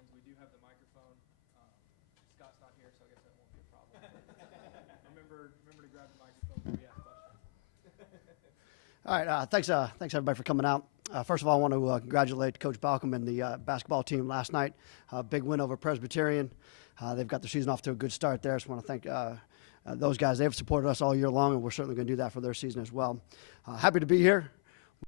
questions. We do have the microphone. Scott's not here, so I guess that won't be a problem. remember to grab the microphone when we ask questions. All right, thanks everybody for coming out. First of all, I want to congratulate Coach Balcom and the basketball team last night. Big win over Presbyterian. They've got their season off to a good start there. So I want to thank those guys. They've supported us all year long, and we're certainly going to do that for their season as well. Happy to be here.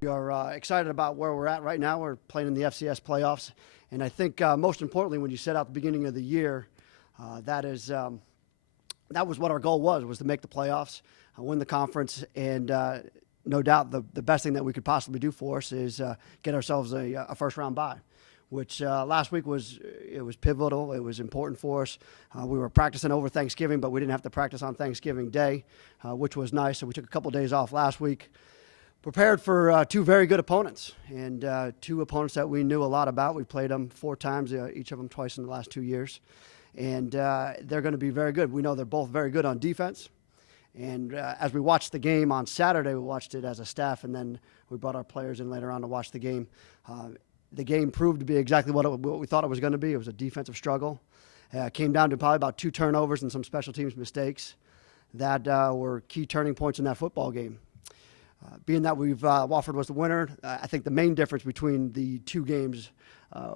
We are excited about where we're at right now. We're playing in the FCS playoffs, and I think most importantly, when you set out the beginning of the year, that was what our goal was to make the playoffs, win the conference, and no doubt the best thing that we could possibly do for us is get ourselves a first-round bye, which last week was pivotal. It was important for us. We were practicing over Thanksgiving, but we didn't have to practice on Thanksgiving Day, which was nice. So we took a couple days off last week, prepared for two very good opponents, and two opponents that we knew a lot about. We played them 4 times, each of them twice in the last 2 years, and they're going to be very good. We know they're both very good on defense. And as we watched the game on Saturday, we watched it as a staff, and then we brought our players in later on to watch the game. The game proved to be exactly what we thought it was going to be. It was a defensive struggle. It came down to probably about 2 turnovers and some special teams mistakes that were key turning points in that football game. Being that Wofford was the winner, I think the main difference between the 2 games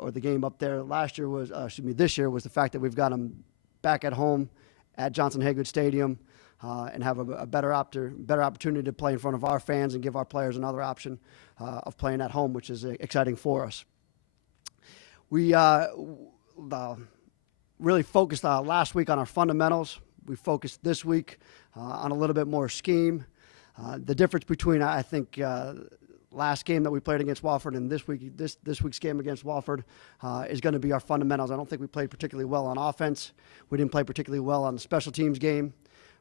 or the game up there this year was the fact that we've got them back at home at Johnson-Haygood Stadium. And have a better opportunity to play in front of our fans and give our players another option of playing at home, which is exciting for us. We really focused last week on our fundamentals. We focused this week on a little bit more scheme. The difference between, I think, last game that we played against Wofford and this week's game against Wofford is going to be our fundamentals. I don't think we played particularly well on offense. We didn't play particularly well on the special teams game.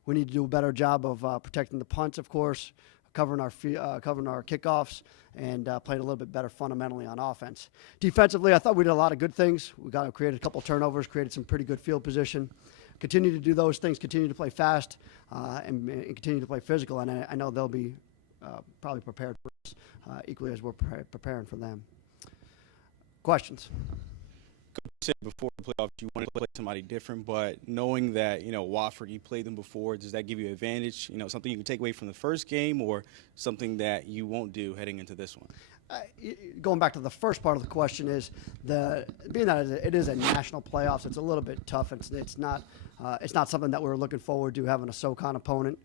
We need to do a better job of protecting the punts, of course, covering our kickoffs, and playing a little bit better fundamentally on offense. Defensively, I thought we did a lot of good things. We created a couple turnovers, created some pretty good field position. Continue to do those things, continue to play fast, and continue to play physical. And I know they'll be probably prepared for us equally as we're preparing for them. Questions? You said before the playoffs you wanted to play somebody different, but knowing that, Wofford, you played them before, does that give you an advantage? Something you can take away from the first game or something that you won't do heading into this one? Going back to the first part of the question is being that it is a national playoffs, it's a little bit tough. It's not something that we're looking forward to, having a SoCon opponent,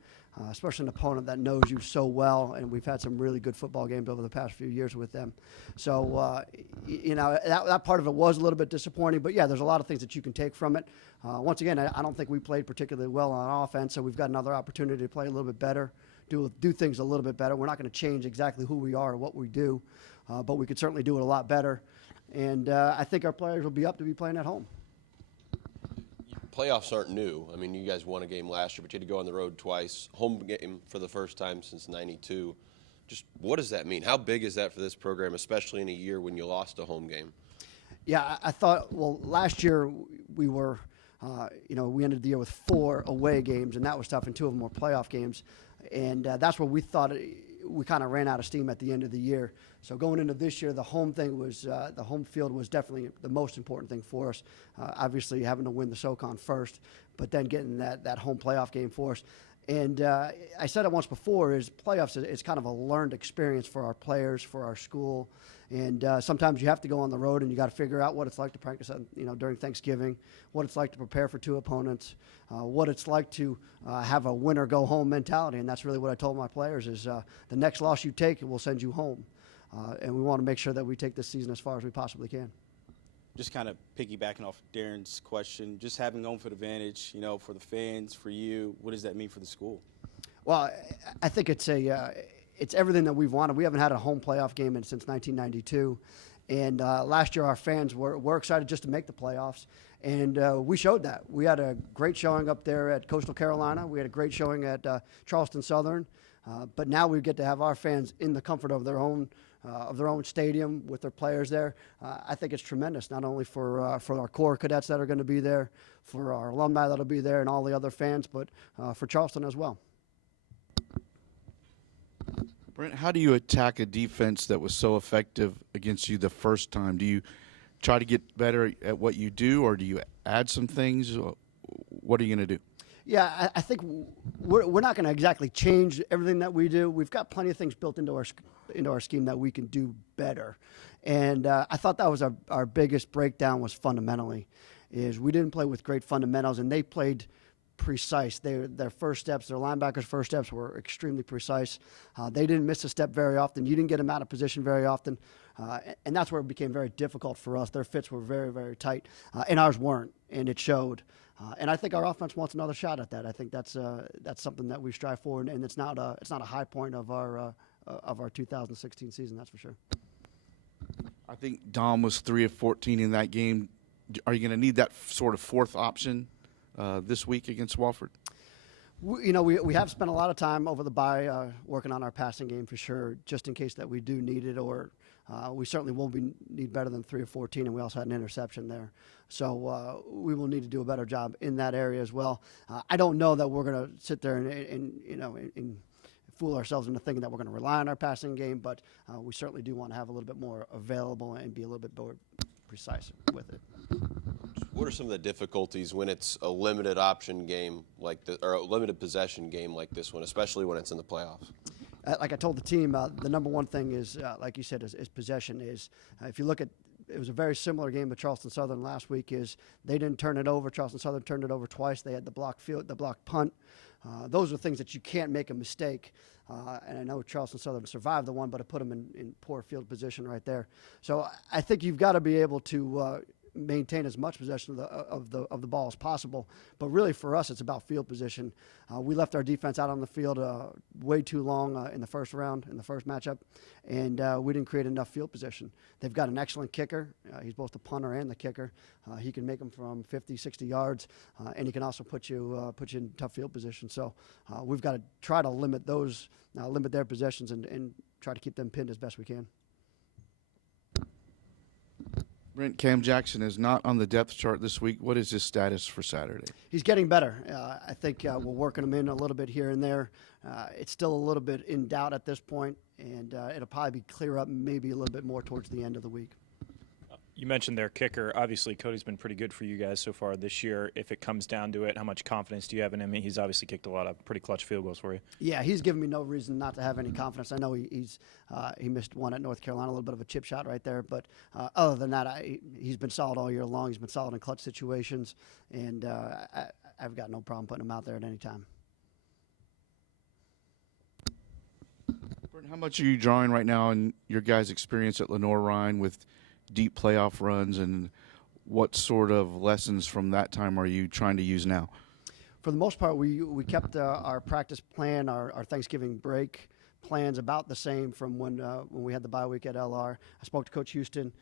especially an opponent that knows you so well, and we've had some really good football games over the past few years with them. So, that part of it was a little bit disappointing, but yeah, there's a lot of things that you can take from it. Once again, I don't think we played particularly well on offense, so we've got another opportunity to play a little bit better, do things a little bit better. We're not going to change exactly who we are or what we do, but we could certainly do it a lot better. And I think our players will be up to be playing at home. Playoffs aren't new. I mean, you guys won a game last year, but you had to go on the road twice. Home game for the first time since '92. Just what does that mean? How big is that for this program, especially in a year when you lost a home game? Yeah, I thought, last year we were, we ended the year with 4 away games, and that was tough, and 2 of them were playoff games. And that's where we thought we kind of ran out of steam at the end of the year. So going into this year, the home field was definitely the most important thing for us. Obviously, having to win the SoCon first, but then getting that home playoff game for us. And I said it once before: is playoffs is kind of a learned experience for our players, for our school. And sometimes you have to go on the road and you got to figure out what it's like to practice, during Thanksgiving, what it's like to prepare for 2 opponents, what it's like to have a win or go home mentality. And that's really what I told my players is the next loss you take, it will send you home. And we want to make sure that we take this season as far as we possibly can. Just kind of piggybacking off Darren's question, just having home field advantage, for the fans, for you, what does that mean for the school? Well, I think it's everything that we've wanted. We haven't had a home playoff game since 1992. And last year our fans were excited just to make the playoffs. And we showed that. We had a great showing up there at Coastal Carolina. We had a great showing at Charleston Southern. But now we get to have our fans in the comfort of their own stadium with their players there. I think it's tremendous, not only for our core cadets that are going to be there, for our alumni that will be there, and all the other fans, but for Charleston as well. Brent, how do you attack a defense that was so effective against you the first time? Do try to get better at what you do, or do you add some things? What are you going to do? Yeah, I think we're not going to exactly change everything that we do. We've got plenty of things built into our scheme that we can do better. And I thought that was our biggest breakdown was fundamentally, is we didn't play with great fundamentals, and they played precise. Their first steps, their linebackers' first steps were extremely precise. They didn't miss a step very often. You didn't get them out of position very often. And that's where it became very difficult for us. Their fits were very, very tight, and ours weren't, and it showed. And I think our offense wants another shot at that. I think that's something that we strive for, and it's not a high point of our 2016 season. That's for sure. I think Dom was 3 of 14 in that game. Are you going to need that sort of fourth option this week against Wofford? We have spent a lot of time over the bye working on our passing game for sure, just in case that we do need it, or we certainly will need better than 3 of 14, and we also had an interception there. So we will need to do a better job in that area as well. I don't know that we're going to sit there and fool ourselves into thinking that we're going to rely on our passing game, but we certainly do want to have a little bit more available and be a little bit more precise with it. What are some of the difficulties when it's a limited option game like this, or a limited possession game like this one, especially when it's in the playoffs? Like I told the team, the number one thing is, like you said, is possession. If you look at, it was a very similar game with Charleston Southern last week. Is they didn't turn it over. Charleston Southern turned it over twice. They had the block punt. Those are things that you can't make a mistake. And I know Charleston Southern survived the one, but it put them in poor field position right there. So I think you've got to be able to maintain as much possession of the ball as possible. But really, for us, it's about field position. We left our defense out on the field way too long in the first round, in the first matchup, and we didn't create enough field position. They've got an excellent kicker. He's both the punter and the kicker. He can make them from 50, 60 yards, and he can also put you in tough field position. So we've got to try to limit their possessions and try to keep them pinned as best we can. Brent, Cam Jackson is not on the depth chart this week. What is his status for Saturday? He's getting better. I think we're working him in a little bit here and there. It's still a little bit in doubt at this point, and it'll probably be clear up maybe a little bit more towards the end of the week. You mentioned their kicker. Obviously, Cody's been pretty good for you guys so far this year. If it comes down to it, how much confidence do you have in him? He's obviously kicked a lot of pretty clutch field goals for you. Yeah, he's given me no reason not to have any confidence. I know he missed one at North Carolina, a little bit of a chip shot right there. But other than that, he's been solid all year long. He's been solid in clutch situations, and I've got no problem putting him out there at any time. Brent, how much are you drawing right now in your guys' experience at Lenore-Ryan with deep playoff runs, and what sort of lessons from that time are you trying to use now? For the most part, we kept our practice plan, our Thanksgiving break plans about the same from when we had the bye week at LR. I spoke to Coach Houston.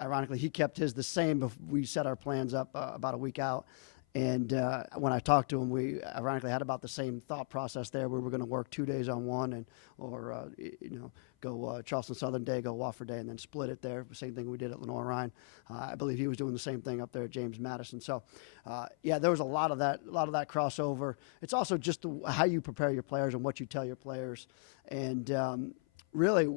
Ironically, he kept his the same. We set our plans up about a week out. And when I talked to him, we ironically had about the same thought process there. We were going to work 2 days on one, or go Charleston Southern Day, go Wofford Day, and then split it there. Same thing we did at Lenore-Ryan. I believe he was doing the same thing up there at James Madison. So, there was a lot of that crossover. It's also just how you prepare your players and what you tell your players. And really,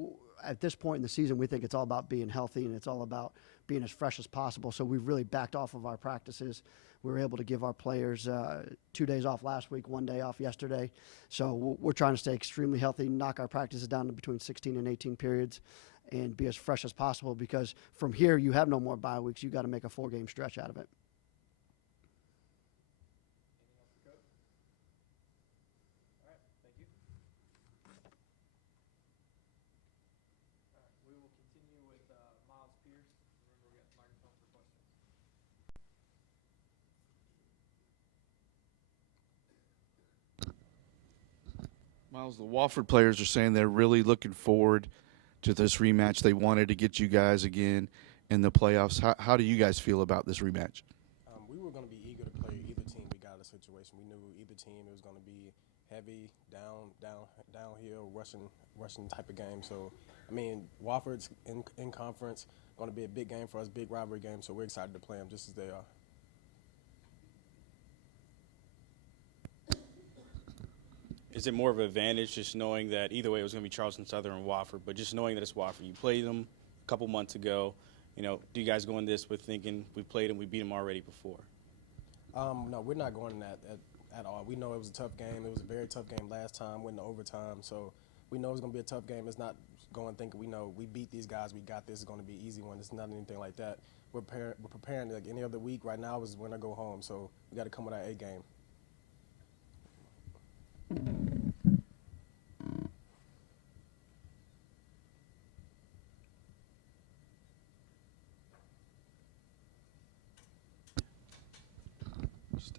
at this point in the season, we think it's all about being healthy, and it's all about being as fresh as possible. So we've really backed off of our practices. We were able to give our players 2 days off last week, 1 day off yesterday. So we're trying to stay extremely healthy, knock our practices down to between 16 and 18 periods, and be as fresh as possible, because from here you have no more bye weeks. You got to make a 4-game stretch out of it. Miles, the Wofford players are saying they're really looking forward to this rematch. They wanted to get you guys again in the playoffs. How do you guys feel about this rematch? We were going to be eager to play either team we got in a situation. We knew either team, it was going to be heavy, downhill, rushing type of game. So, I mean, Wofford's in conference, going to be a big game for us, big rivalry game. So we're excited to play them just as they are. Is it more of an advantage just knowing that either way it was going to be Charleston Southern and Wofford, but just knowing that it's Wofford? You played them a couple months ago. do you guys go in this with thinking we played them, we beat them already before? No, we're not going in that at all. We know it was a tough game. It was a very tough game last time, went to overtime. So we know it's going to be a tough game. It's not going thinking we know we beat these guys, we got this, it's going to be an easy one. It's not anything like that. We're preparing like any other week. Right now is when I go home. So we got to come with our A game.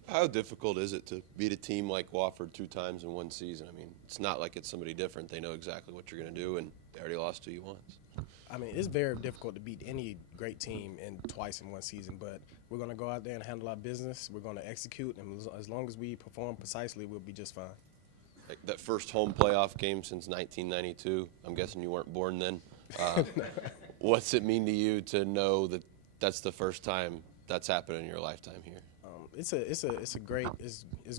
How difficult is it to beat a team like Wofford 2 times in one season? I mean, it's not like it's somebody different. They know exactly what you're going to do, and they already lost to you once. I mean, it's very difficult to beat any great team twice in one season, but we're going to go out there and handle our business. We're going to execute, and as long as we perform precisely, we'll be just fine. Like that first home playoff game since 1992, I'm guessing you weren't born then. What's it mean to you to know that that's the first time that's happened in your lifetime here? It's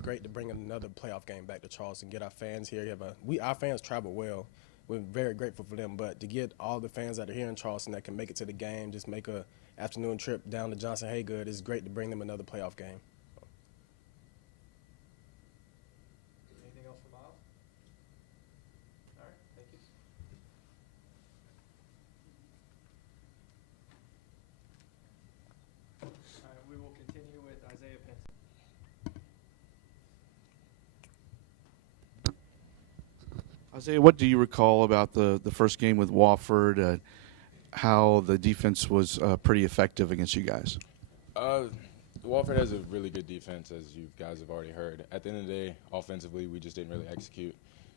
great to bring another playoff game back to Charleston. Get our fans here. Our fans travel well. We're very grateful for them. But to get all the fans that are here in Charleston that can make it to the game, just make a afternoon trip down to Johnson Haygood, it's great to bring them another playoff game. Anything else for Miles? All right, thank you. All right, we will continue with Isaiah Pinson. Isaiah, what do you recall about the first game with Wofford? How the defense was pretty effective against you guys? Wofford has a really good defense, as you guys have already heard. At the end of the day, offensively, we just didn't really execute.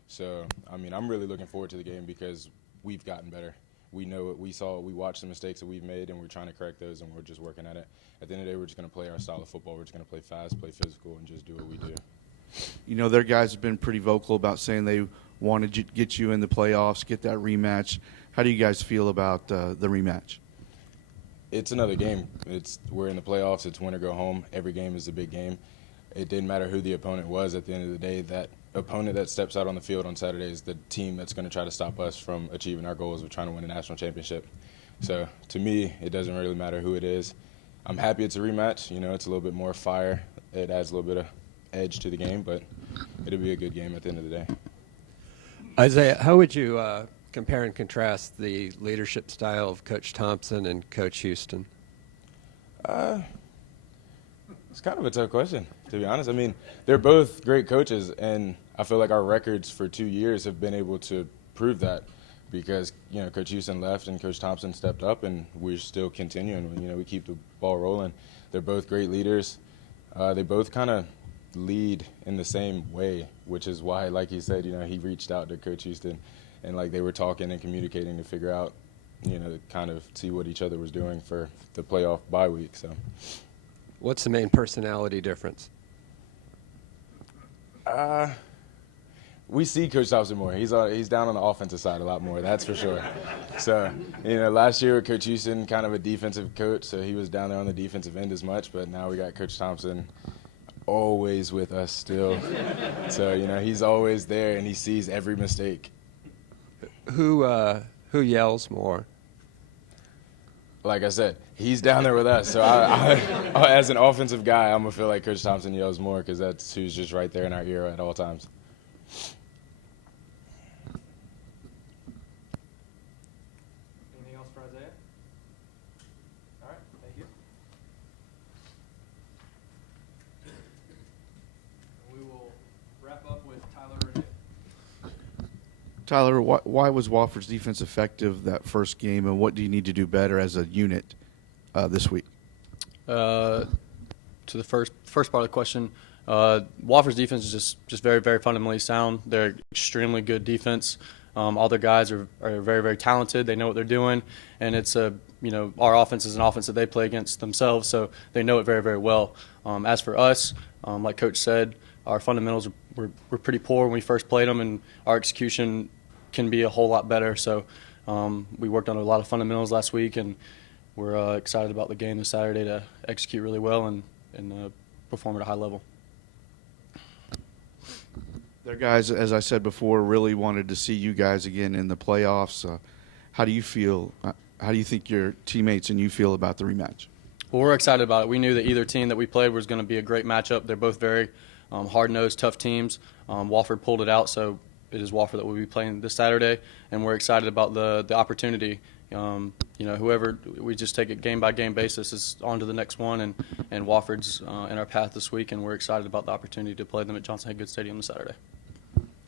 So, I mean, I'm really looking forward to the game because we've gotten better. We know what we saw. We watched the mistakes that we've made, and we're trying to correct those, and we're just working at it. At the end of the day, we're just going to play our style of football. We're just going to play fast, play physical, and just do what we do. You know, their guys have been pretty vocal about saying they wanted to get you in the playoffs, get that rematch. How do you guys feel about the rematch? It's another game. We're in the playoffs. It's win or go home. Every game is a big game. It didn't matter who the opponent was. At the end of the day, that opponent that steps out on the field on Saturday is the team that's going to try to stop us from achieving our goals of trying to win a national championship. So to me, it doesn't really matter who it is. I'm happy it's a rematch. You know, it's a little bit more fire. It adds a little bit of edge to the game, but it'll be a good game at the end of the day. Isaiah, how would you compare and contrast the leadership style of Coach Thompson and Coach Houston? It's kind of a tough question, to be honest. I mean, they're both great coaches, and I feel like our records for 2 years have been able to prove that because, you know, Coach Houston left and Coach Thompson stepped up, and we're still continuing. You know, we keep the ball rolling. They're both great leaders. They both kind of lead in the same way, which is why, like he said, you know, he reached out to Coach Houston and like they were talking and communicating to figure out, you know, kind of see what each other was doing for the playoff bye week. So, what's the main personality difference? We see Coach Thompson more. He's down on the offensive side a lot more, that's for sure. So, you know, last year with Coach Houston, kind of a defensive coach, so he was down there on the defensive end as much, but now we got Coach Thompson always with us still. So, you know, he's always there and he sees every mistake. Who yells more? Like I said, he's down there with us. So I as an offensive guy, I'm going to feel like Coach Thompson yells more because that's who's just right there in our ear at all times. Anything else for Isaiah? All right, thank you. And we will wrap up with Tyler Renee. Tyler, why was Wofford's defense effective that first game, and what do you need to do better as a unit this week? To the first part of the question, Wofford's defense is just very, very fundamentally sound. They're extremely good defense. All their guys are very, very talented. They know what they're doing, and it's our offense is an offense that they play against themselves, so they know it very, very well. As for us, like Coach said, our fundamentals were pretty poor when we first played them, and our execution can be a whole lot better. So we worked on a lot of fundamentals last week, and we're excited about the game this Saturday to execute really well and perform at a high level. Their guys, as I said before, really wanted to see you guys again in the playoffs. How do you feel how do you think your teammates and you feel about the rematch? Well, we're excited about it. We knew that either team that we played was going to be a great matchup. They're both very hard-nosed, tough teams. Wofford pulled it out, so it is Wofford that we'll be playing this Saturday, and we're excited about the opportunity. Whoever, we just take it game-by-game basis is on to the next one, and Wofford's in our path this week, and we're excited about the opportunity to play them at Johnson Haygood Stadium this Saturday.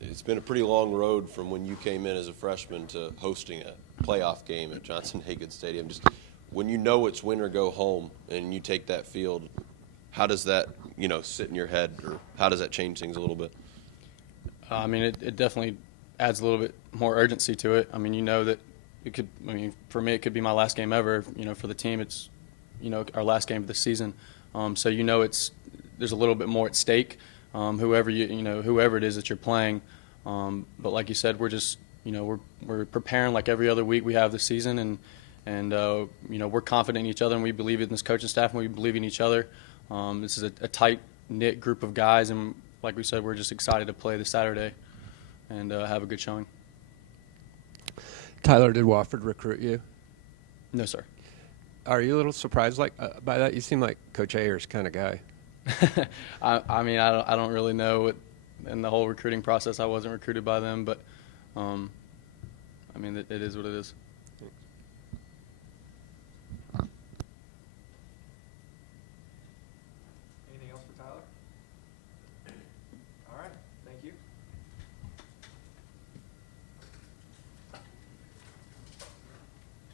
It's been a pretty long road from when you came in as a freshman to hosting a playoff game at Johnson Haygood Stadium. Just when you know it's win or go home and you take that field, how does that, sit in your head, or how does that change things a little bit? It definitely adds a little bit more urgency to it. You know that it could, for me, it could be my last game ever. For the team, it's, our last game of the season. So there's a little bit more at stake. Whoever it is that you're playing. But like you said, we're just, we're preparing like every other week we have this season, and we're confident in each other, and we believe in this coaching staff, and we believe in each other. This is a tight-knit group of guys, and like we said, we're just excited to play this Saturday and have a good showing. Tyler, did Wofford recruit you? No, sir. Are you a little surprised by that? You seem like Coach Ayers kind of guy. I don't really know. In the whole recruiting process, I wasn't recruited by them, but it is what it is.